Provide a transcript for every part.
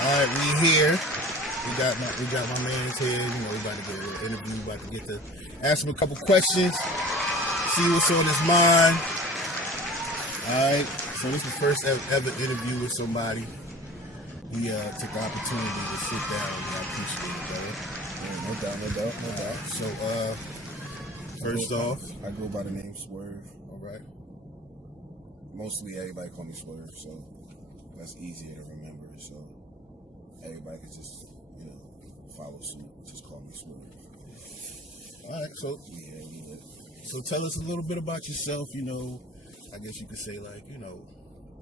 All right, we here. We got my man's here. You know, we about to get a little interview. We about to get to ask him a couple questions, see what's on his mind. All right. So this is the first ever interview with somebody. He took the opportunity to sit down. I appreciate it, brother. Yeah, no doubt. So first off, I go by the name Swirv. All right. Mostly everybody call me Swirv, so that's easier to remember. So everybody can just, follow suit. Just call me Swirv. All right. So Yeah. So tell us a little bit about yourself. I guess you could say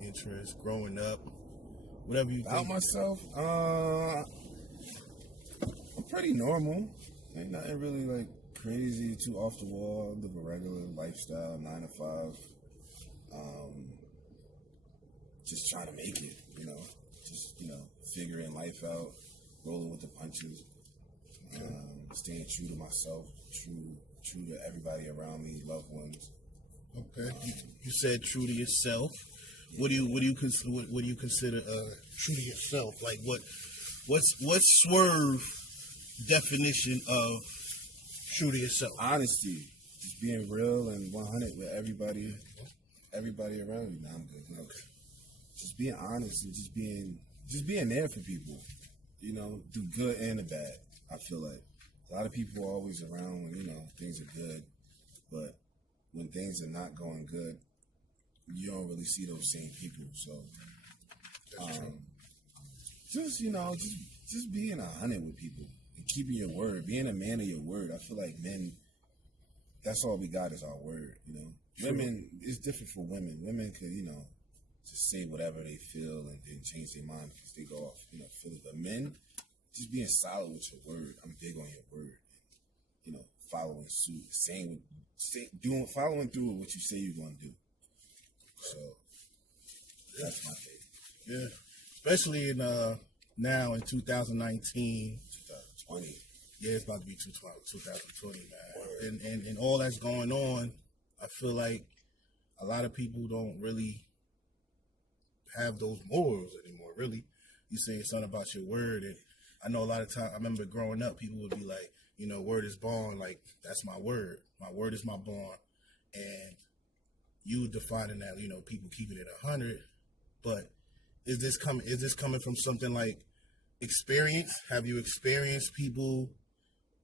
interest, growing up, whatever you About think. myself, I'm pretty normal. Ain't nothing really crazy, too off the wall. Live a regular lifestyle, 9 to 5. Just trying to make it, just figuring life out, rolling with the punches, staying true to myself, true to everybody around me, loved ones. Okay. You said true to yourself. What do you consider true to yourself? Like what's Swirv definition of true to yourself? Honesty, just being real and 100 with everybody around you. Nah, I'm good. No. Just being honest and just being there for people. Do good and the bad. I feel like a lot of people are always around when things are good, but when things are not going good, you don't really see those same people. So, just being 100 with people and keeping your word, being a man of your word. I feel like men, that's all we got is our word. Sure. Women, it's different for women. Women could, just say whatever they feel and then change their mind because they go off, feeling. But men, just being solid with your word. I'm big on your word. Following suit, following through with what you say you're going to do. So that's my favorite. Yeah, especially in now in 2019, 2020. Yeah, it's about to be 2020, man. And all that's going on, I feel like a lot of people don't really have those morals anymore. Really, you saying something about your word, and I know a lot of times. I remember growing up, people would be like, word is bond. Like that's my word. My word is my bond, and you defining that, people keeping it 100. But is this coming from something like experience? Have you experienced people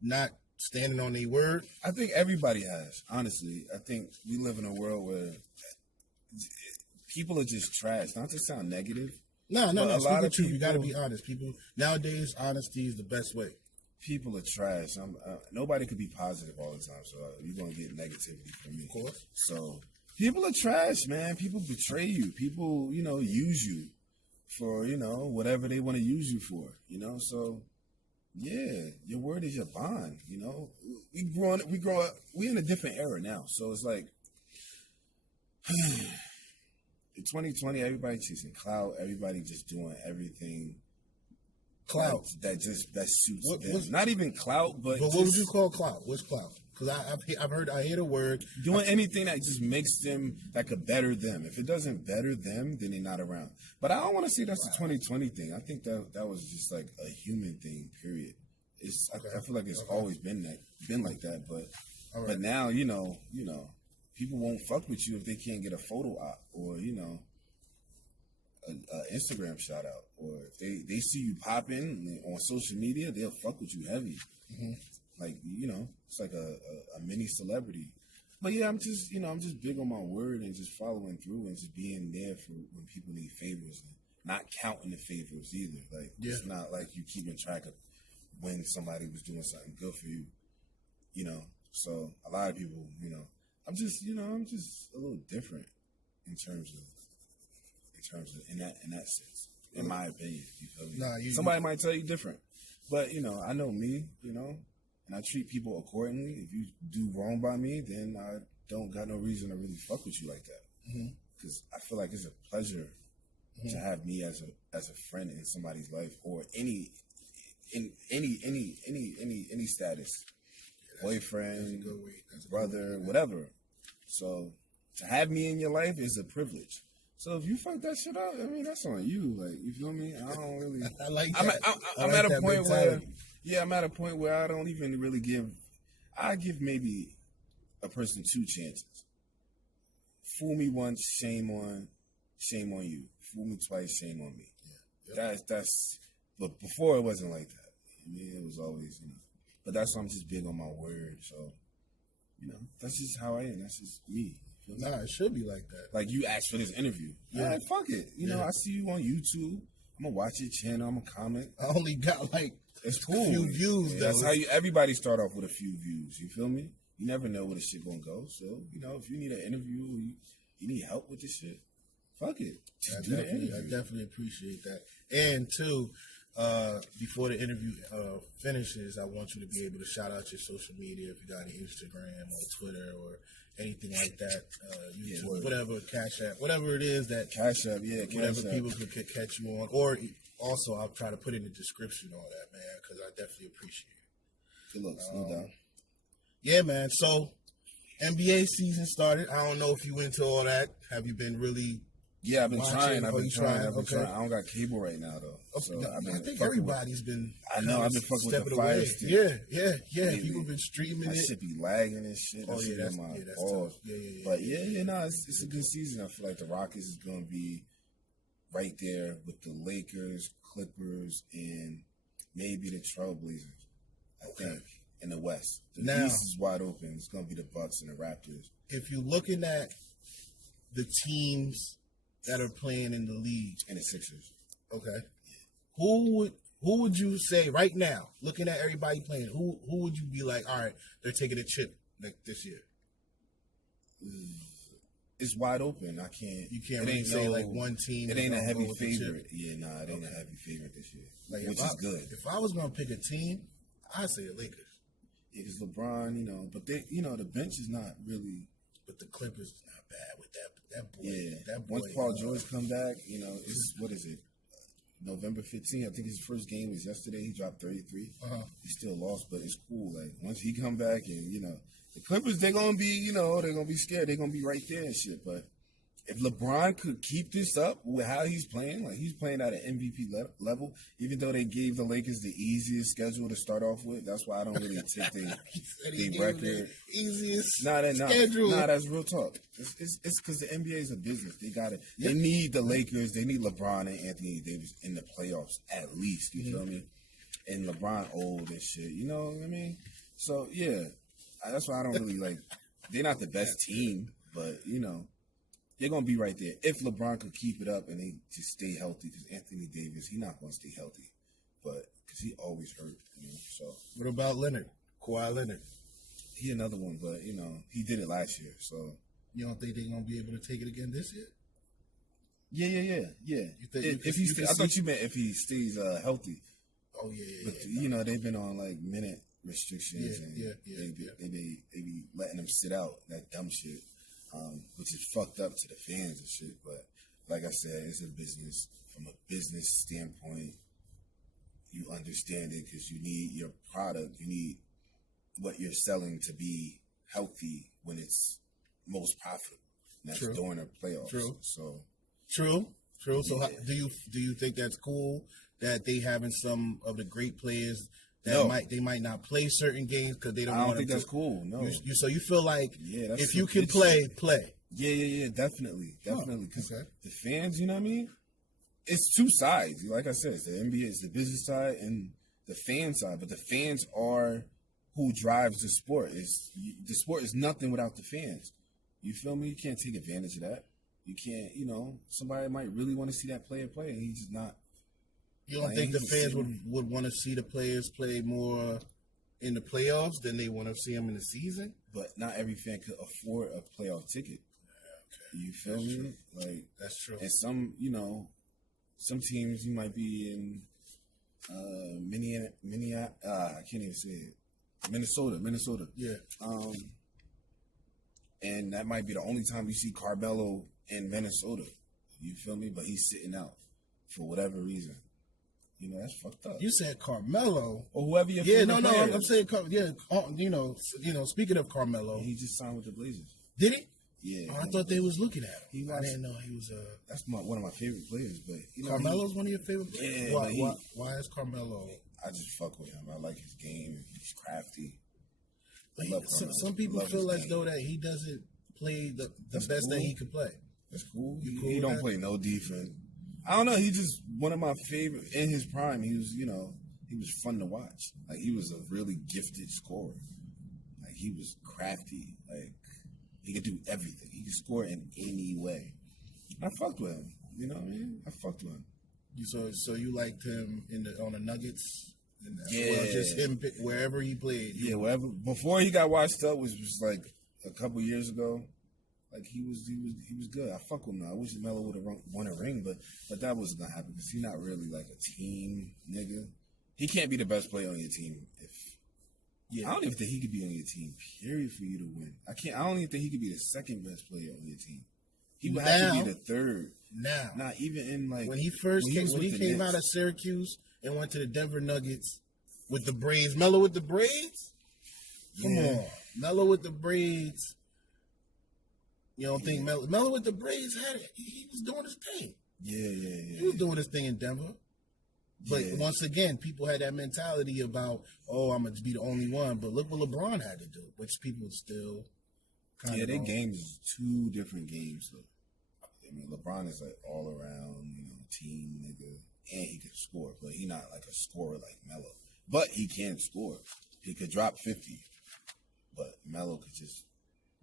not standing on their word? I think everybody has. Honestly, I think we live in a world where people are just trash. Not to sound negative. No. A lot of truth. You got to people- be honest. People nowadays, honesty is the best way. People are trash. Nobody could be positive all the time, so you're gonna get negativity from me. Of course. So people are trash, man. People betray you. People, use you for whatever they want to use you for. So yeah, your word is your bond. We grow up. We in a different era now, so it's like in 2020, everybody chasing clout. Everybody just doing everything. Clout that suits them. Not even clout, but what would you call clout? What's clout? Because I hear the word doing anything that just makes them that could better them. If it doesn't better them, then they're not around. But I don't want to say that's a 2020 thing. I think that was just like a human thing. Period. I feel like it's always been like that. But now people won't fuck with you if they can't get a photo op or an Instagram shout out, or if they see you popping on social media, they'll fuck with you heavy. Mm-hmm. Like it's like a mini celebrity. But yeah, I'm just big on my word and just following through and just being there for when people need favors and not counting the favors either. Like it's not like you keeping track of when somebody was doing something good for you. So a lot of people, I'm just a little different in terms of in that sense, in my opinion. You feel me? Somebody might tell you different, but I know me, and I treat people accordingly. If you do wrong by me, then I don't got no reason to really fuck with you like that. Because I feel like it's a pleasure to have me as a friend in somebody's life, or any status, boyfriend, brother, whatever. So to have me in your life is a privilege. So if you fuck that shit up, I mean, that's on you. Like, you feel me? I don't really. I like I'm that. I'm at a point where, I'm at a point where I don't even really give. I give maybe a person 2 chances. Fool me once, shame on you. Fool me twice, shame on me. Yeah. That's. But before it wasn't like that. I mean, it was always, But that's why I'm just big on my word. So, that's just how I am. That's just me. Nah, it should be like that. Like, you asked for this interview. Yeah, like, fuck it. I see you on YouTube. I'm gonna watch your channel. I'm gonna comment. I only got it's cool. A few views. Yeah, that's how everybody start off with a few views. You feel me? You never know where the shit gonna go. So, if you need an interview or you need help with this shit, fuck it. Just do the interview. I definitely appreciate that. And two, before the interview finishes, I want you to be able to shout out your social media if you got any Instagram or Twitter or anything like that, YouTube, whatever, Cash App, whatever it is that Cash App, whatever people could catch you on, or also I'll try to put in the description all that, man, because I definitely appreciate it. Good looks, no doubt. Yeah, man. So NBA season started. I don't know if you into all that. Have you been really? Yeah, I've been trying. I've been trying. I don't got cable right now though. So I think everybody's been. I know. I've been fucking with the Fire Stick. Yeah. People been streaming it. I should be lagging and shit. Oh yeah, that's tough. Yeah. But it's a good season. I feel like the Rockets is gonna be right there with the Lakers, Clippers, and maybe the Trailblazers. I think in the West. The East is wide open. It's gonna be the Bucks and the Raptors. If you're looking at the teams that are playing in the league and the Sixers, okay, who would you say right now, looking at everybody playing, who would you be like, all right, they're taking a chip like this year? It's wide open. You can't really say like one team. It ain't a heavy favorite. Yeah, nah, it ain't a heavy favorite this year, which is good. If I was gonna pick a team, I'd say the Lakers. Yeah, because LeBron, but they, the bench is not really. But the Clippers is not bad with that boy. Yeah, that boy. Once Paul George come back, it's what is it? November 15th. I think his first game was yesterday. He dropped 33. He still lost, but it's cool. Like once he come back, and the Clippers, they're gonna be, they're gonna be scared. They're gonna be right there and shit. But if LeBron could keep this up with how he's playing, like he's playing at an MVP level, even though they gave the Lakers the easiest schedule to start off with, that's why I don't really take their record. Easiest schedule. Nah, that's real talk. It's because the NBA is a business. They got it. They need the Lakers. They need LeBron and Anthony Davis in the playoffs at least. You feel me? And LeBron old and shit. You know what I mean? So yeah, that's why I don't really like. They're not the best team, but they're going to be right there. If LeBron could keep it up and they just stay healthy, because Anthony Davis, he's not going to stay healthy, but because he always hurt. So what about Leonard? Kawhi Leonard? He another one, but, he did it last year. So you don't think they're going to be able to take it again this year? Yeah. If he I thought you meant if he stays healthy. Oh, yeah. But, they've been on, like, minute restrictions. They be letting them sit out, that dumb shit. Which is fucked up to the fans and shit. But like I said, it's a business. From a business standpoint, you understand it because you need your product. You need what you're selling to be healthy when it's most profitable. And that's during the playoffs. True. True. So how, do you think that's cool that they having some of the great players that they might not play certain games because they don't. I don't think that's cool. No. So you feel like that's if you can play. Yeah, definitely. Because the fans, you know what I mean? It's two sides. Like I said, it's the NBA, it's the business side and the fan side. But the fans are who drives the sport. The sport is nothing without the fans. You feel me? You can't take advantage of that. You can't. Somebody might really want to see that player play, and he's just not. You don't think the fans would want to see the players play more in the playoffs than they want to see them in the season? But not every fan could afford a playoff ticket. Yeah, okay. You feel me? True. Like that's true. And some teams you might be in I can't even say it. Minnesota. Yeah. And that might be the only time you see Carmelo in Minnesota. You feel me? But he's sitting out for whatever reason. That's fucked up. You said Carmelo or whoever you're. Yeah, no. I'm saying, speaking of Carmelo, he just signed with the Blazers. Did he? Yeah. I thought they was looking at him. I didn't know he was That's one of my favorite players. But Carmelo's one of your favorite players? Yeah. Why is Carmelo? I just fuck with him. I like his game. He's crafty. Some people feel as though that he doesn't play the best that he could play. That's cool. He don't play no defense. I don't know. He just one of my favorite in his prime. He was fun to watch. Like he was a really gifted scorer. Like he was crafty. Like he could do everything. He could score in any way. I fucked with him. You know what I mean? I fucked with him. So you liked him on the Nuggets? Yeah. Well, just him wherever he played. Yeah, wherever. Before he got washed up was just like a couple years ago. Like he was good. I fuck with him. I wish Melo would have won a ring, but that wasn't gonna happen because he's not really like a team nigga. He can't be the best player on your team I don't even think he could be on your team, period, for you to win. I don't even think he could be the second best player on your team. He would have to be the third. Now. Not even in like when he came out of Syracuse and went to the Denver Nuggets with the braids. Melo with the braids? Come on. Melo with the braids. You don't think Melo with the braids he was doing his thing. Yeah. He was doing his thing in Denver. But once again, people had that mentality about, I'm going to be the only one. But look what LeBron had to do, which people still kind of their games is two different games. So. I mean, LeBron is like all around, team nigga, and he can score. But he not like a scorer like Melo. But he can score. He could drop 50. But Melo could just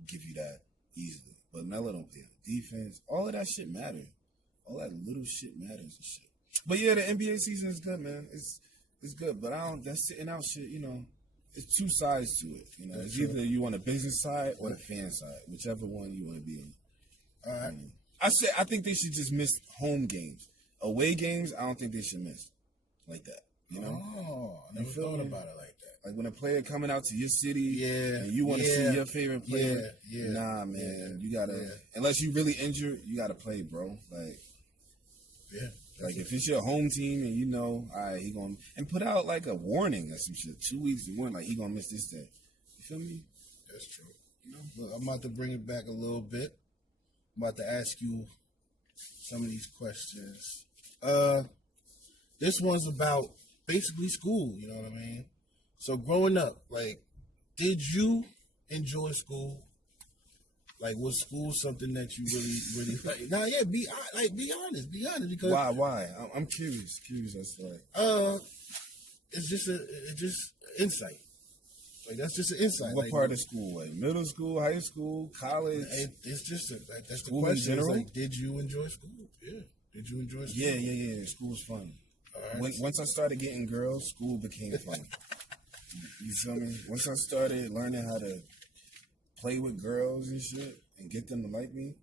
give you that easily. But Melo don't play defense. All of that shit matters. All that little shit matters and shit. But yeah, the NBA season is good, man. It's good. But that sitting out shit, it's two sides to it. It's either you on the business side or the fan side, whichever one you want to be on. All right. I think they should just miss home games. Away games, I don't think they should miss like that. I never thought about it like that. Like when a player coming out to your city, and you want to see your favorite player, nah, man, you gotta. Unless you really injured, you gotta play, bro. Like if it's your home team and all right, he gonna and put out like a warning or some shit. 2 weeks to warn, like he gonna miss this day. You feel me? That's true. Look, I'm about to bring it back a little bit. I'm about to ask you some of these questions. This one's about basically school, you know what I mean? So growing up, like, did you enjoy school? Like, was school something that you really like? Nah, yeah, be honest, because why? I'm curious as to like. It's just insight. Like that's just an insight. What part of school? Like middle school, high school, college? It's just that's school the question. In general? Like, did you enjoy school? Yeah. Did you enjoy school? Yeah. School was fun. Right. Once I started getting girls, school became fun. You feel me? Once I started learning how to play with girls and shit and get them to like me,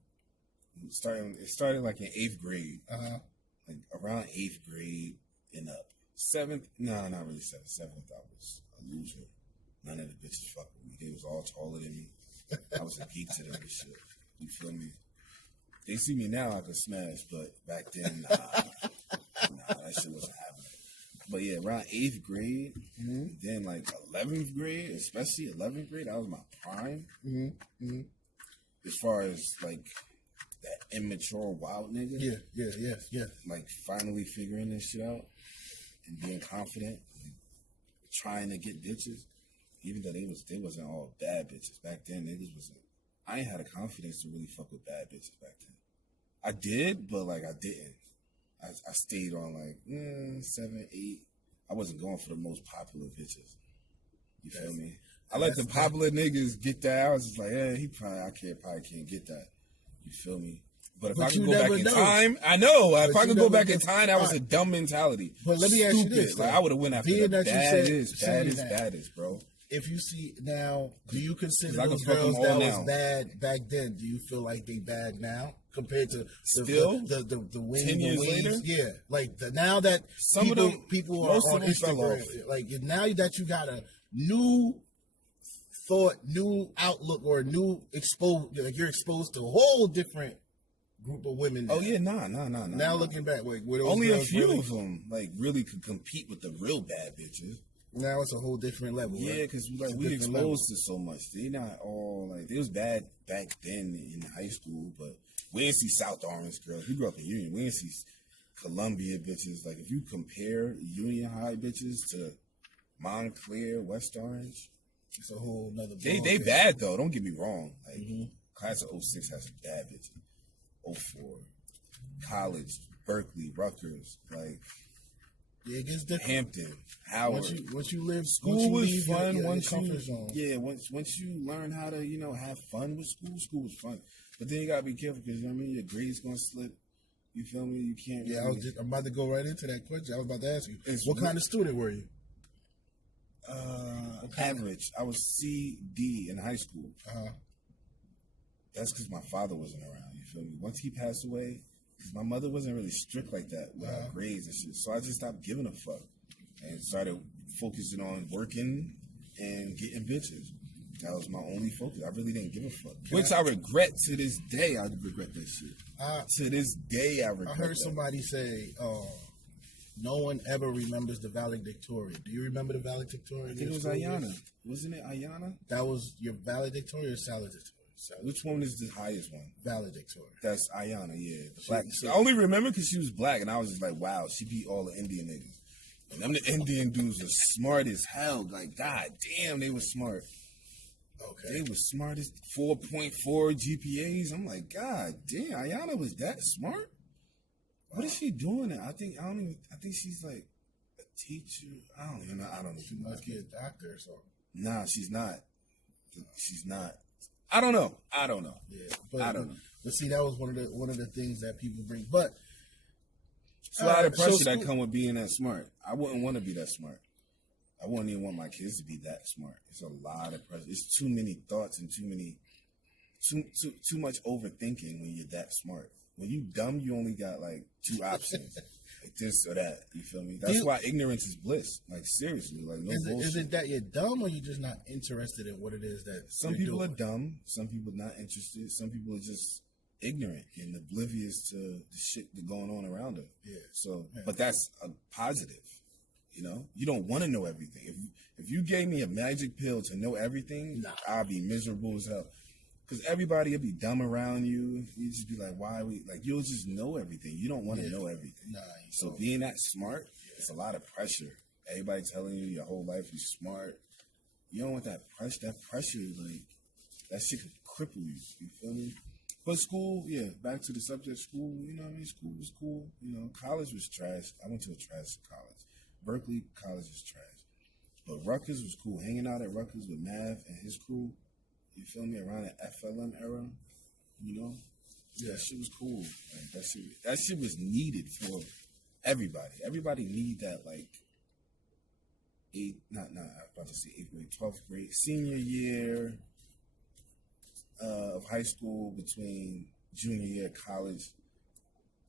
it started like in 8th grade. Like around 8th grade and up. 7th, no, not really 7th. 7th, I was a loser. None of the bitches fuck with me. They was all taller than me. I was a geek to them and shit. You feel me? They see me now, I could smash, but back then, nah, that shit wasn't happening. But yeah, around 8th grade, then like 11th grade, especially 11th grade, that was my prime. As far as like that immature wild nigga. Yeah. Like finally figuring this shit out and being confident, and trying to get bitches. Even though they wasn't all bad bitches back then, niggas wasn't. I ain't had the confidence to really fuck with bad bitches back then. I did, but like I didn't. I stayed on like 7, 8. I wasn't going for the most popular bitches. You feel me? I let the popular niggas get that. I was just like, he probably can't get that. You feel me? But if I could go back in time, I know. If I could go back in time, that was a dumb mentality. But let me ask you this: like I would have went after the baddest, bro. If you see now, do you consider those girls that was bad back then? Do you feel like they bad now compared to the way 10 years later? Yeah, like now that some people are on Instagram, like now that you got a new thought, new outlook, or new like you're exposed to a whole different group of women. Now. Oh yeah, nah. Now looking back, like only a few of them like really could compete with the real bad bitches. Now it's a whole different level. Yeah, right? because like we exposed to so much. They not all like it was bad back then in high school, but we didn't see South Orange girls. We grew up in Union. We didn't see Columbia bitches. Like if you compare Union High bitches to Montclair, West Orange, it's a whole nother. They bad though. Don't get me wrong. Like class of 06 has some bad bitches. 04, college, Berkeley, Rutgers, like. Yeah, it gets different. Hampton, Howard. Once you live, school was fun. Your once you learn how to have fun with school was fun. But then you gotta be careful because your grades gonna slip. You feel me? You can't. Yeah, really... I'm about to go right into that question. I was about to ask you, what kind of student were you? Average. I was C.D. in high school. That's because my father wasn't around. You feel me? Once he passed away. Because my mother wasn't really strict like that with our grades and shit. So I just stopped giving a fuck and started focusing on working and getting bitches. That was my only focus. I really didn't give a fuck. Which I regret to this day. I regret that shit. To this day, I regret I heard somebody say, no one ever remembers the valedictorian. Do you remember the valedictorian? I think it was Ayana. Wasn't it Ayana? That was your valedictorian or salutatorian? Which one is the highest one? Valedictorian. That's Ayana, yeah. The black. I only remember because she was black, and I was just like, wow, she beat all the Indian niggas. And them the Indian dudes were smart as hell. Like, god damn, they were smart. Okay. They were smart as 4.4 GPAs. I'm like, god damn, Ayana was that smart? What is she doing? I think she's like a teacher. I don't even know. She must be a doctor or something. Nah, she's not. She's not. I don't know. Yeah, but, I don't know. But see, that was one of the things that people bring. But it's a lot of pressure that come with being that smart. I wouldn't want to be that smart. I wouldn't even want my kids to be that smart. It's a lot of pressure. It's too many thoughts and too much overthinking when you're that smart. When you dumb, you only got like two options. Like this or that. You feel me? That's why ignorance is bliss. Like seriously, like no bullshit. Is it that you're dumb or you're just not interested in what it is that some people are dumb, some people are not interested, some people are just ignorant and oblivious to the shit that's going on around them. Yeah. So, but that's a positive. You know, you don't want to know everything. If you gave me a magic pill to know everything, I'd be miserable as hell. Because everybody will be dumb around you. You just be like, why we like? You'll just know everything. You don't want to know everything. So being that smart, it's a lot of pressure. Everybody telling you your whole life you're smart. You don't want that pressure. That pressure, like that shit could cripple you. You feel me? But school, yeah. Back to the subject, school. You know what I mean? School was cool. You know, college was trash. I went to a trash college. Berkeley college is trash. But Rutgers was cool. Hanging out at Rutgers with Mav and his crew. You feel me? Around the FLM era, you know? Yeah, that shit was cool. Like, that shit was needed for everybody. Everybody need that, like, I was about to say 8th grade, 12th grade, senior year of high school between junior year of college,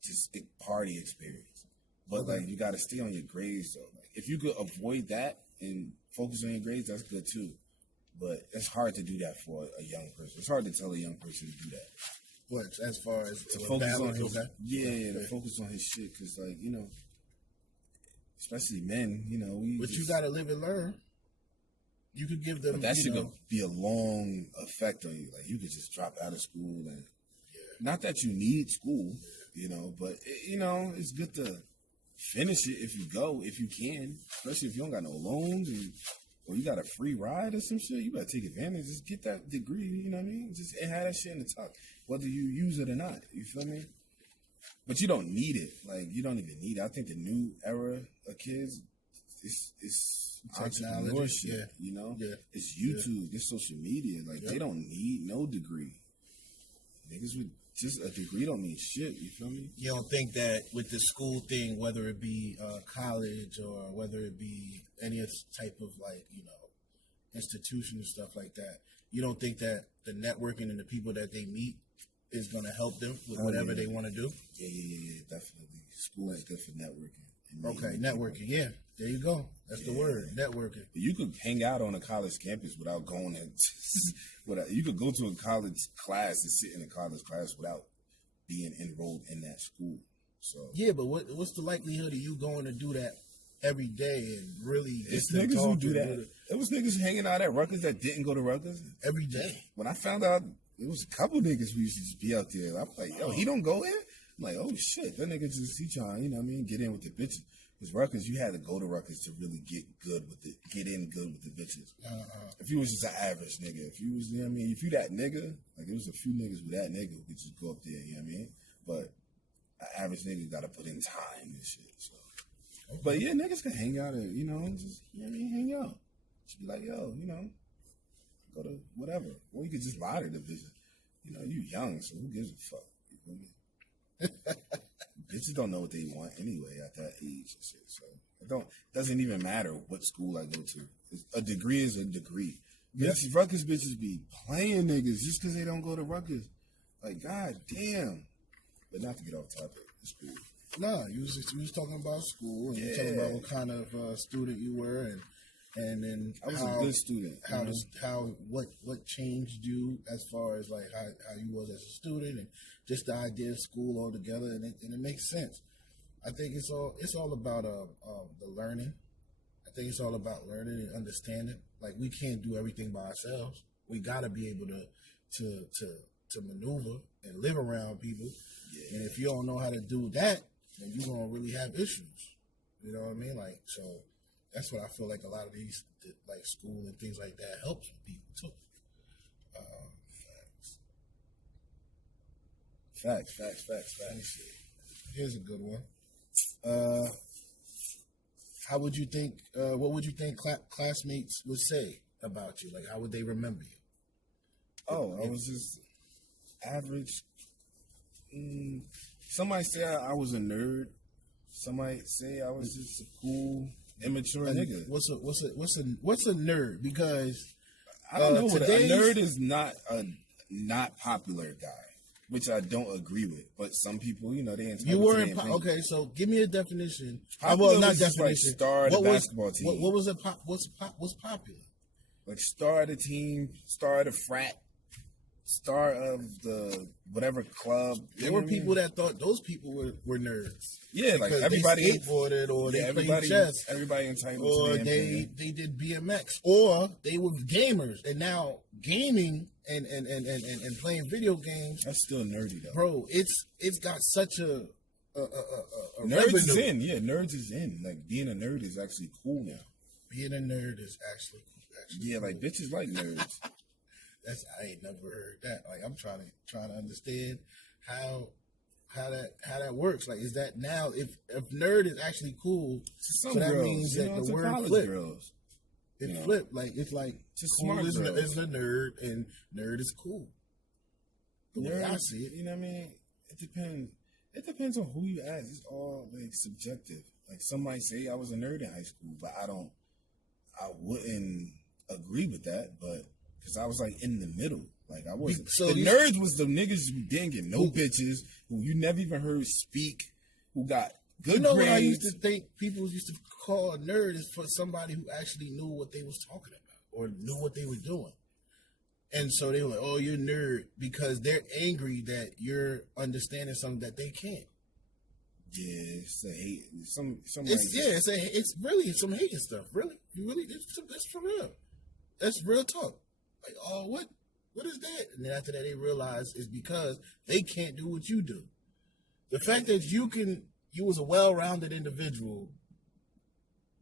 just a party experience. But, like, you got to stay on your grades, though. Like, if you could avoid that and focus on your grades, that's good, too. But it's hard to do that for a young person. It's hard to tell a young person to do that. What, as far as to focus on his, to focus on his shit, because like especially men, But you gotta live and learn. You could give them. But that should be a long effect on you. Like you could just drop out of school and not that you need school, but it's good to finish it if you can, especially if you don't got no loans or you got a free ride or some shit, you better take advantage. Just get that degree, you know what I mean? Just have that shit in the tuck, whether you use it or not. You feel me? But you don't need it. Like, you don't even need it. I think the new era of kids, it's entrepreneurship, Yeah. It's YouTube, it's social media. Like, they don't need no degree. Niggas with just a degree don't mean shit, you feel me? You don't think that with the school thing, whether it be college or whether it be any type of institution and stuff like that, you don't think that the networking and the people that they meet is going to help them with whatever they want to do? Yeah, definitely. School is good for networking. Okay, networking, yeah. There you go. That's the word, networking. You could hang out on a college campus without going you could go to a college class and sit in a college class without being enrolled in that school. So yeah, but what's the likelihood of you going to do that every day and really It's niggas who do that. There was niggas hanging out at Rutgers that didn't go to Rutgers every day. When I found out, it was a couple niggas who used to just be out there. I'm like, yo, he don't go in? I'm like, oh shit, that nigga just, he trying, you know what I mean, get in with the bitches. Because Rutgers, you had to go to Rutgers to really get in good with the bitches. If you was just an average nigga, if you was, you know what I mean, if you that nigga, like it was a few niggas with that nigga who could just go up there, you know what I mean? But an average nigga got to put in time and shit, so. Okay. But yeah, niggas can hang out and, you know, just, you know what I mean, hang out. Just be like, yo, you know, go to whatever. Or you could just lie to the bitch. You know, you young, so who gives a fuck? You feel me? Bitches don't know what they want anyway at that age and shit. So it doesn't even matter what school I go to. A degree is a degree. Yeah. Rutgers bitches be playing niggas just because they don't go to Rutgers. Like, god damn. But not to get off topic. It's cool. Nah, you was talking about school and you talking about what kind of student you were and then I was a good student. What changed you as far as like how you was as a student and just the idea of school altogether, and it makes sense. I think it's all about the learning. I think it's all about learning and understanding. Like we can't do everything by ourselves. We gotta be able to maneuver and live around people. Yeah. And if you don't know how to do that, then you're gonna really have issues. You know what I mean? Like so. That's what I feel like a lot of these, like school and things like that, helps people too. Facts. Here's a good one. How would you think? What would you think classmates would say about you? Like, how would they remember you? Oh, I was just average. Somebody say I was a nerd. Somebody say I was just a cool, immature nigga. What's a nerd? Because I don't know what a nerd is. Not a not popular guy, which I don't agree with. But some people, you know, they entitled. You weren't okay. So give me a definition. Popular well, not definition. Like star of the basketball team. What was it? What's popular? Like star of the team, star of the frat, star of the whatever club. There were people that thought those people were nerds. Yeah, like everybody they skateboarded or they played chess. Everybody entitled or to they did BMX or they were gamers. And now gaming and playing video games. That's still nerdy though, bro. It's got such a nerds revenue. is in. Yeah, nerds is in. Like being a nerd is actually cool now. Being a nerd is actually yeah, cool. like bitches like nerds. I ain't never heard that. Like I'm trying to understand how that works. Like is that now if nerd is actually cool, so that girls, means that the word flip. Girls, it flipped. Like it's like cool is a nerd and nerd is cool. The way I see it. You know what I mean? It depends on who you ask. It's all like subjective. Like some might say I was a nerd in high school, but I wouldn't agree with that, but because I was like in the middle. Like I wasn't. So the nerds was the niggas who didn't get no bitches, who you never even heard speak, who got good grades. What I used to think people used to call a nerd is for somebody who actually knew what they was talking about or knew what they were doing. And so they were like, oh, you're a nerd because they're angry that you're understanding something that they can't. Yeah, it's a hate. It's really some hating stuff. Really, that's for real. That's real talk. Like, oh, what is that? And then after that, they realize it's because they can't do what you do. The fact that you was a well-rounded individual,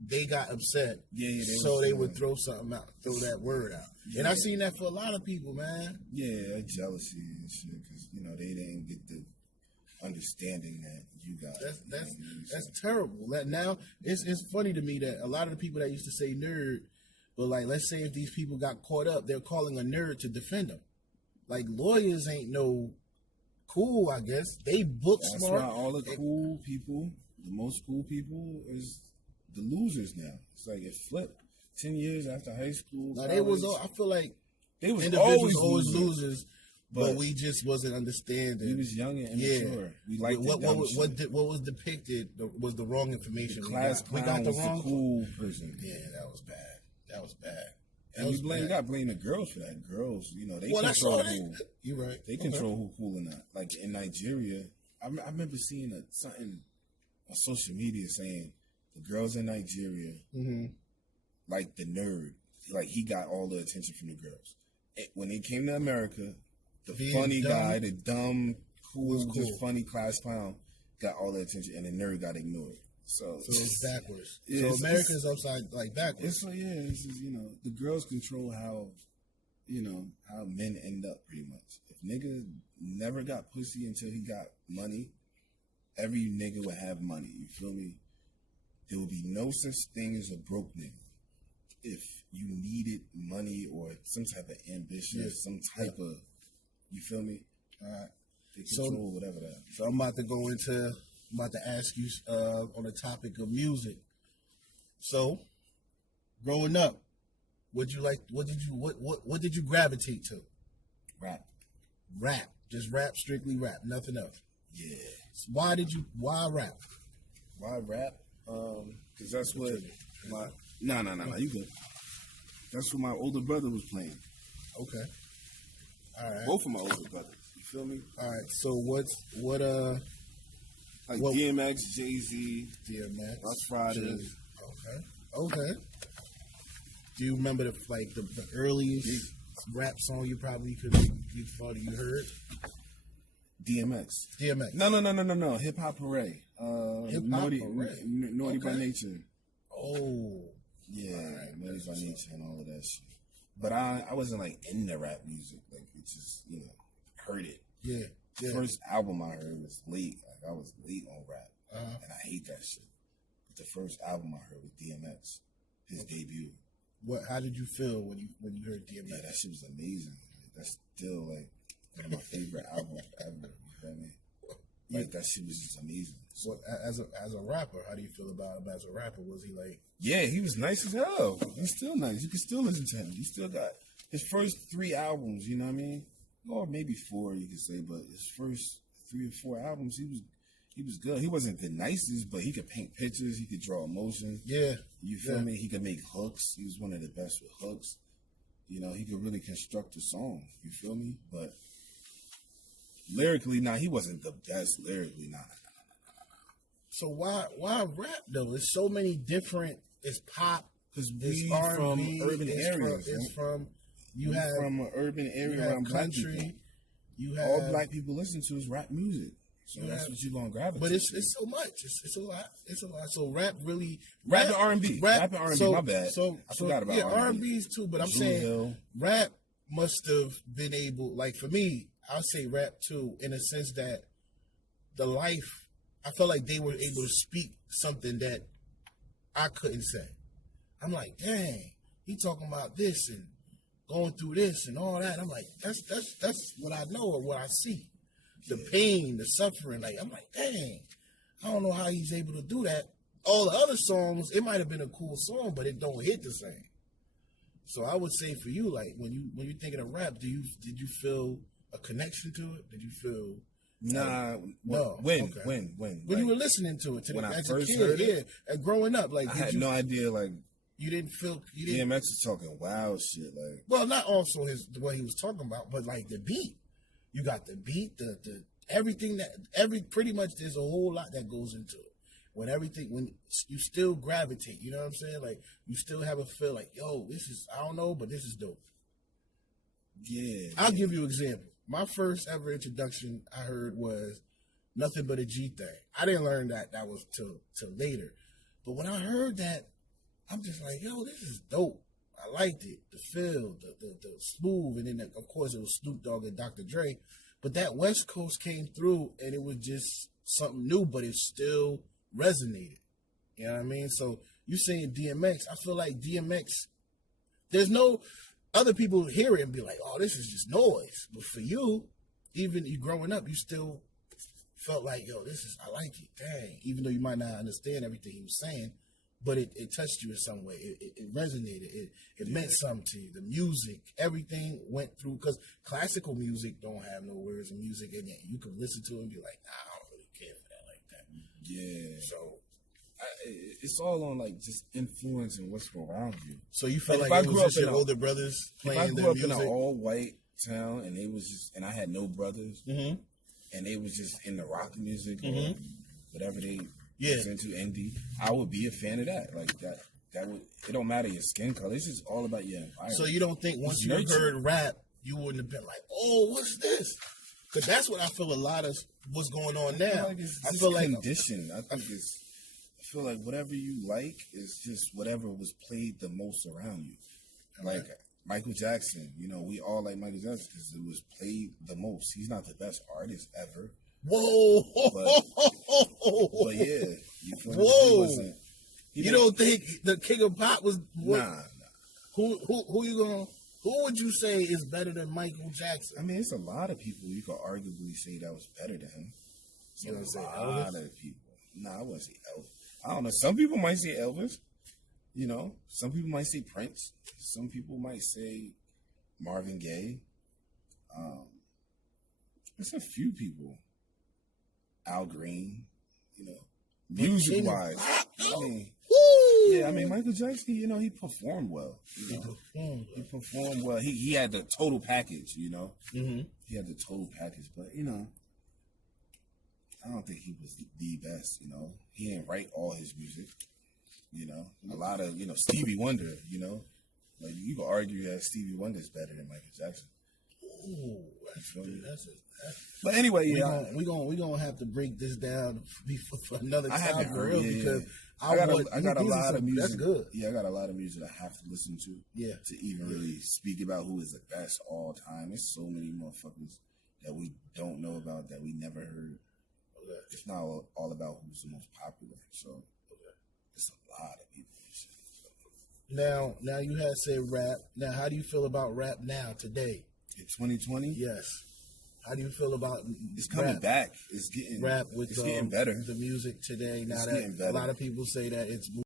they got upset. Yeah, so they would throw something out, throw that word out. Yeah. And I've seen that for a lot of people, man. Yeah, jealousy and shit, because you know they didn't get the understanding that you got. That's terrible. Now it's funny to me that a lot of the people that used to say nerd. But, like, let's say if these people got caught up, they're calling a nerd to defend them. Like, lawyers ain't no cool, I guess. They book smart. That's why all the cool people, the most cool people, is the losers now. It's like it flipped. 10 years after high school. Now, they was, I feel like they was individuals always losers, but we just wasn't understanding. We was young and immature. Yeah. We liked what was depicted was the wrong information. We got the wrong cool person. Yeah, that was bad. That was bad. And you got to blame the girls for that. Girls, you know, they control who. You're right. They control who cool or not. Like in Nigeria, I remember seeing something on social media saying the girls in Nigeria, like the nerd, like he got all the attention from the girls. When he came to America, the funny guy, the dumb, cool, just funny class clown, got all the attention, and the nerd got ignored. So it's backwards. So America's upside like backwards. It's just, the girls control how men end up pretty much. If nigga never got pussy until he got money, every nigga would have money. You feel me? There would be no such thing as a broke nigga. If you needed money or some type of ambition, some type of, you feel me? All right. They control whatever that. So I'm about to ask you on the topic of music. So, growing up, what did you gravitate to? Rap. Just rap, strictly rap, nothing else. Yeah. So why rap? Why rap? Because that's what No, you good. That's what my older brother was playing. Okay. All right. Both of my older brothers. You feel me? All right. So like DMX, Jay-Z, DMX, Rough Riders. Okay. Do you remember the earliest rap song you thought you heard? DMX. No. Hip Hop Hooray. Naughty by Nature. Oh. Yeah, Naughty by Nature and all of that shit. But I wasn't like into rap music. Like it just, heard it. Yeah. The first album I heard was late. Like I was late on rap. And I hate that shit. But the first album I heard was DMX. His debut. How did you feel when you heard DMX? Yeah, that shit was amazing. That's still like one of my favorite albums ever. You feel me? Like that shit was just amazing. So as a rapper, how do you feel about him as a rapper? Was he like? Yeah, he was nice as hell. He's still nice. You can still listen to him. He still got his first 3 albums. You know what I mean? Or maybe 4, you could say. But his first 3 or 4 albums, he was good. He wasn't the nicest, but he could paint pictures. He could draw emotion. Yeah. You feel me? He could make hooks. He was one of the best with hooks. He could really construct a song. You feel me? But lyrically, he wasn't the best lyrically. Nah. So why rap though? There's so many different. It's pop. Because we from urban areas. From an urban area around country. All black people listen to is rap music. So that's what you're gonna gravitate. But it's so much. It's a lot. It's a lot. So rap really rap and R&B. Rap and R&B. So, my bad. I forgot about R&B's too. But I'm saying rap must have been able. Like for me, I'll say rap too, in a sense that the life. I felt like they were able to speak something that I couldn't say. I'm like, dang, he talking about this and going through this and all that. I'm like, that's what I know or what I see. The pain, the suffering. Like, I'm like, dang, I don't know how he's able to do that. All the other songs, it might have been a cool song, but it don't hit the same. So I would say for you, like when you thinking of rap, did you feel a connection to it? Did you feel? Nah, no. When you were listening to it, when I as first a kid, heard it, and growing up, like I had no idea, like you didn't feel DMX was talking wild shit, like well, not also what he was talking about, but like the beat. You got the beat, the everything pretty much there's a whole lot that goes into it. When you still gravitate, you know what I'm saying? Like you still have a feel like, yo, this is I don't know, but this is dope. Yeah. I'll give you an example. My first ever introduction I heard was Nothing But a G Thing. I didn't learn that was till later. But when I heard that, I'm just like, yo, this is dope. I liked it. The feel, the smooth, and then of course it was Snoop Dogg and Dr. Dre. But that West Coast came through and it was just something new, but it still resonated. You know what I mean? So you saying DMX, I feel like DMX, there's no other people hear it and be like, oh, this is just noise. But for you, even you growing up, you still felt like, yo, I like it. Dang. Even though you might not understand everything he was saying, but it touched you in some way. It resonated. It meant something to you. The music, everything went through. Because classical music don't have no words of music in it. You can listen to it and be like, nah, I don't really care for that like that. Yeah. So it's all on like just influence and what's around you. So you felt like it was just your older brothers playing the music? If I grew up in an all-white town and they was just, and I had no brothers, and they was just in the rock music or whatever they Yeah. Is into indie, I would be a fan of that. Like that. That would. It don't matter your skin color. It's just all about your environment. So you don't think once you heard rap, you wouldn't have been like, "Oh, what's this?" Because that's what I feel a lot of what's going on now. I feel like conditioned. I feel like whatever you like is just whatever was played the most around you. Like Michael Jackson, we all like Michael Jackson because it was played the most. He's not the best artist ever. Whoa! But yeah, you feel me? Whoa! You don't think the King of Pop was? Nah. Who you gonna? Who would you say is better than Michael Jackson? I mean, it's a lot of people you could arguably say that was better than him. You don't say a lot of people. Nah, I wouldn't say Elvis. I don't know. Some people might say Elvis. Some people might say Prince. Some people might say Marvin Gaye. There's a few people. Al Green. Music wise. I mean, Michael Jackson, he performed well. He performed well. He had the total package, Mm-hmm. He had the total package, but I don't think he was the best. He didn't write all his music. A lot of Stevie Wonder. Like you could argue that Stevie Wonder is better than Michael Jackson. Ooh, but anyway, we gonna have to break this down for another time for real because. I got a lot of music. That's good. Yeah, I got a lot of music I have to listen to. Yeah. To even really speak about who is the best all time. There's so many motherfuckers that we don't know about that we never heard. Okay. It's not all about who's the most popular. So it's a lot of people. Now you had said rap. Now, how do you feel about rap now today? In 2020? Yes. How do you feel about it's coming back? It's getting rap with it's getting better. The music today. Now it's that a lot of people say that it's